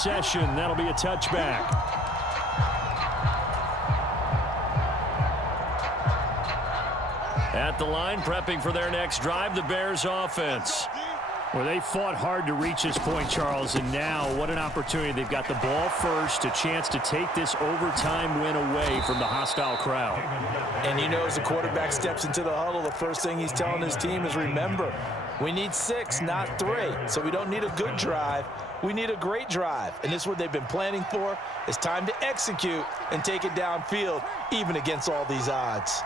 possession. That'll be a touchback. At the line, prepping for their next drive, the Bears offense. Well, they fought hard to reach this point, Charles, and now what an opportunity. They've got the ball first, a chance to take this overtime win away from the hostile crowd. And you know, as the quarterback steps into the huddle, the first thing he's telling his team is, remember, we need 6, not 3. So we don't need a good drive. We need a great drive. And this is what they've been planning for. It's time to execute and take it downfield, even against all these odds.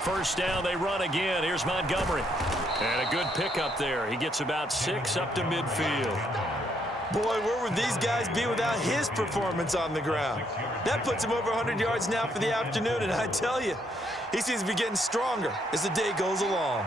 First down, they run again. Here's Montgomery. And a good pickup there. He gets about 6 up to midfield. Boy, where would these guys be without his performance on the ground? That puts him over 100 yards now for the afternoon, and I tell you, he seems to be getting stronger as the day goes along.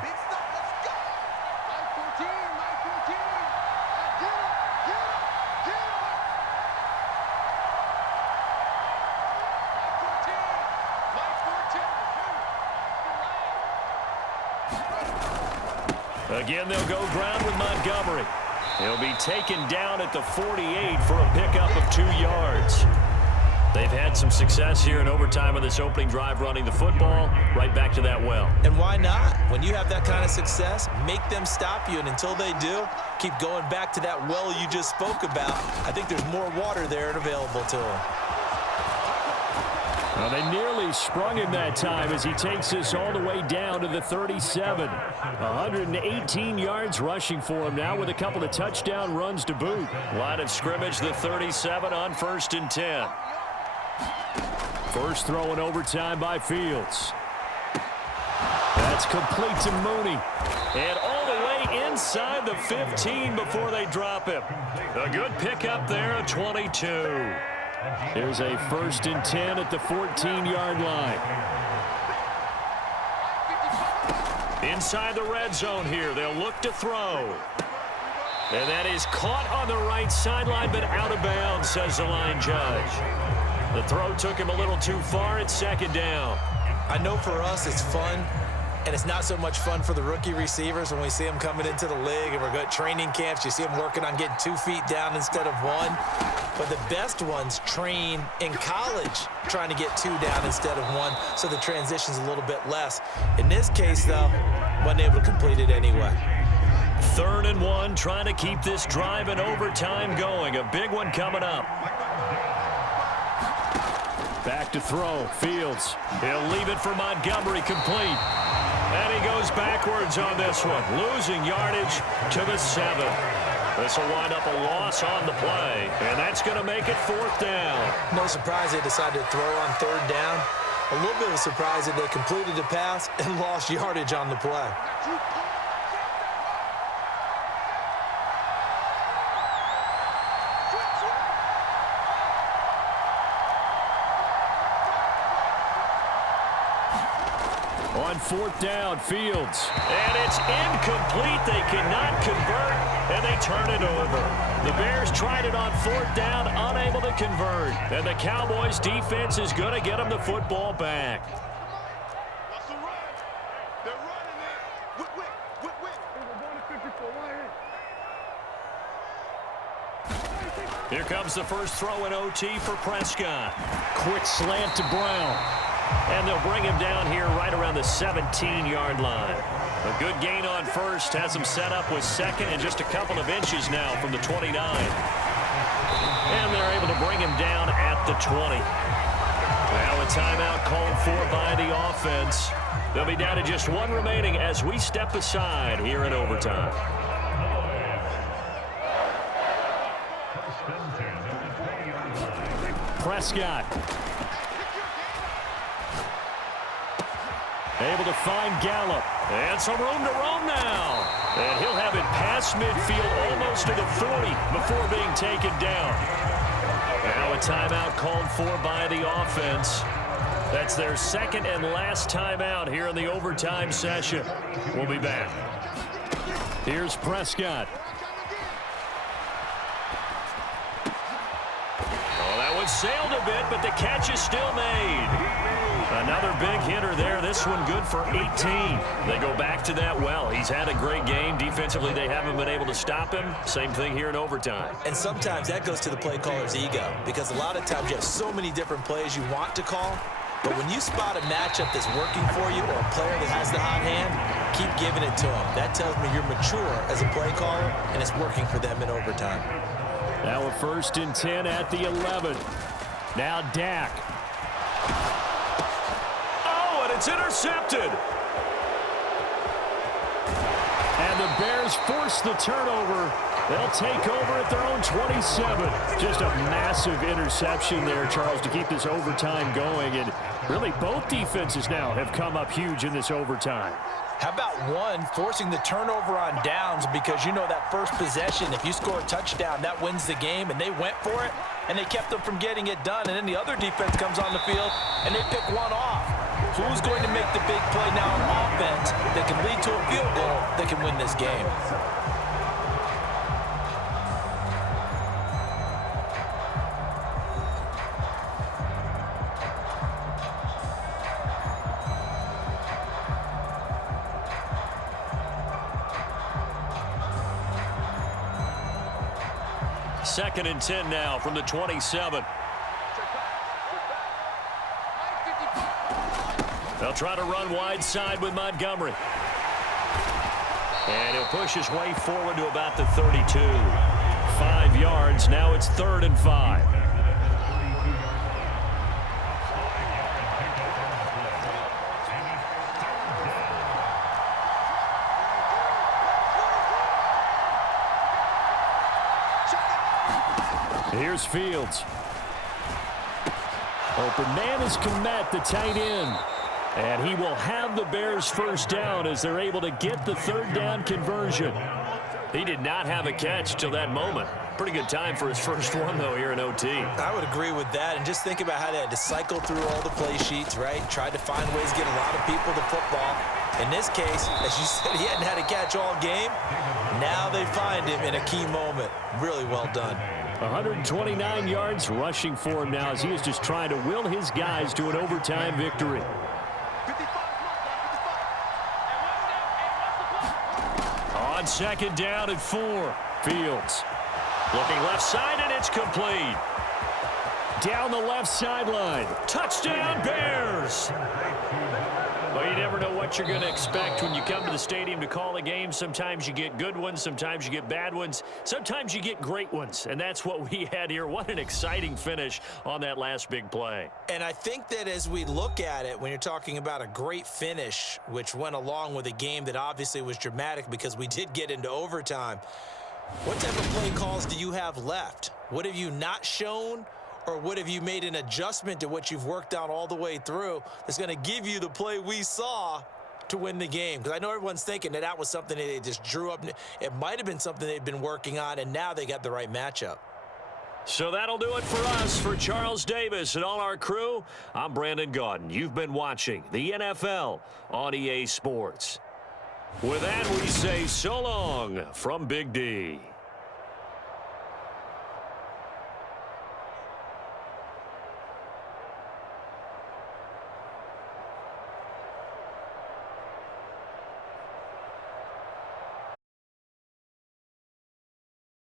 Again, they'll go ground with Montgomery. He'll be taken down at the 48 for a pickup of 2 yards. They've had some success here in overtime on this opening drive running the football. Right back to that well. And why not? When you have that kind of success, make them stop you. And until they do, keep going back to that well you just spoke about. I think there's more water there and available to them. Well, they nearly sprung him that time as he takes this all the way down to the 37. 118 yards rushing for him now with a couple of touchdown runs to boot. Line of scrimmage, the 37 on 1st and 10. First throw in overtime by Fields. That's complete to Mooney. And all the way inside the 15 before they drop him. A good pickup there at 22. Here's a 1st and 10 at the 14-yard line. Inside the red zone here. They'll look to throw. And that is caught on the right sideline, but out of bounds, says the line judge. The throw took him a little too far. It's 2nd down. I know for us it's fun, and it's not so much fun for the rookie receivers when we see them coming into the league and we're going to training camps. You see them working on getting 2 feet down instead of 1. But the best ones train in college trying to get 2 down instead of 1, so the transition's a little bit less. In this case, though, wasn't able to complete it anyway. 3rd and 1, trying to keep this drive in overtime going. A big one coming up. Back to throw. Fields. He'll leave it for Montgomery, complete. And he goes backwards on this one, losing yardage to the 7. This will wind up a loss on the play, and that's going to make it 4th down. No surprise they decided to throw on 3rd down. A little bit of a surprise that they completed the pass and lost yardage on the play. On 4th down, Fields. And it's incomplete. They cannot convert, and they turn it over. The Bears tried it on 4th down, unable to convert. And the Cowboys defense is going to get them the football back. Here comes the first throw in OT for Prescott. Quick slant to Brown. And they'll bring him down here right around the 17-yard line. A good gain on 1st, has him set up with 2nd and just a couple of inches now from the 29. And they're able to bring him down at the 20. Now a timeout called for by the offense. They'll be down to just 1 remaining as we step aside here in overtime. Prescott. Able to find Gallup. And some room to roam now. And he'll have it past midfield almost to the 40 before being taken down. Now a timeout called for by the offense. That's their 2nd and last timeout here in the overtime session. We'll be back. Here's Prescott. Oh, that Oh, it sailed a bit, but the catch is still made. Another big hitter there. This one good for 18. They go back to that well. He's had a great game. Defensively, they haven't been able to stop him. Same thing here in overtime. And sometimes that goes to the play caller's ego, because a lot of times you have so many different plays you want to call, but when you spot a matchup that's working for you or a player that has the hot hand, keep giving it to him. That tells me you're mature as a play caller, and it's working for them in overtime. Now a 1st and 10 at the 11. Now Dak. Oh, and it's intercepted. And the Bears force the turnover. They'll take over at their own 27. Just a massive interception there, Charles, to keep this overtime going. And really, both defenses now have come up huge in this overtime. How about one forcing the turnover on downs, because you know that first possession, if you score a touchdown, that wins the game, and they went for it, and they kept them from getting it done, and then the other defense comes on the field, and they pick one off. Who's going to make the big play now on offense that can lead to a field goal that can win this game? Second and 10 now from the 27. They'll try to run wide side with Montgomery. And he'll push his way forward to about the 32. 5 yards. Now it's 3rd and 5. Here's Fields. Open man is Komet, the tight end. And he will have the Bears first down as they're able to get the 3rd down conversion. He did not have a catch till that moment. Pretty good time for his first one, though, here in OT. I would agree with that. And just think about how they had to cycle through all the play sheets, right? Tried to find ways to get a lot of people to football. In this case, as you said, he hadn't had a catch all game. Now they find him in a key moment. Really well done. 129 yards rushing for him now as he is just trying to will his guys to an overtime victory. On 2nd down and 4. Fields looking left side, and it's complete. Down the left sideline. Touchdown, Bears! Well, you never know what you're going to expect when you come to the stadium to call a game. Sometimes you get good ones. Sometimes you get bad ones. Sometimes you get great ones. And that's what we had here. What an exciting finish on that last big play. And I think that as we look at it, when you're talking about a great finish, which went along with a game that obviously was dramatic because we did get into overtime, what type of play calls do you have left? What have you not shown? Or what have you made an adjustment to what you've worked on all the way through that's going to give you the play we saw to win the game? Because I know everyone's thinking that that was something that they just drew up. It might have been something they've been working on, and now they got the right matchup. So that'll do it for us. For Charles Davis and all our crew, I'm Brandon Gaudin. You've been watching the NFL on EA Sports. With that, we say so long from Big D.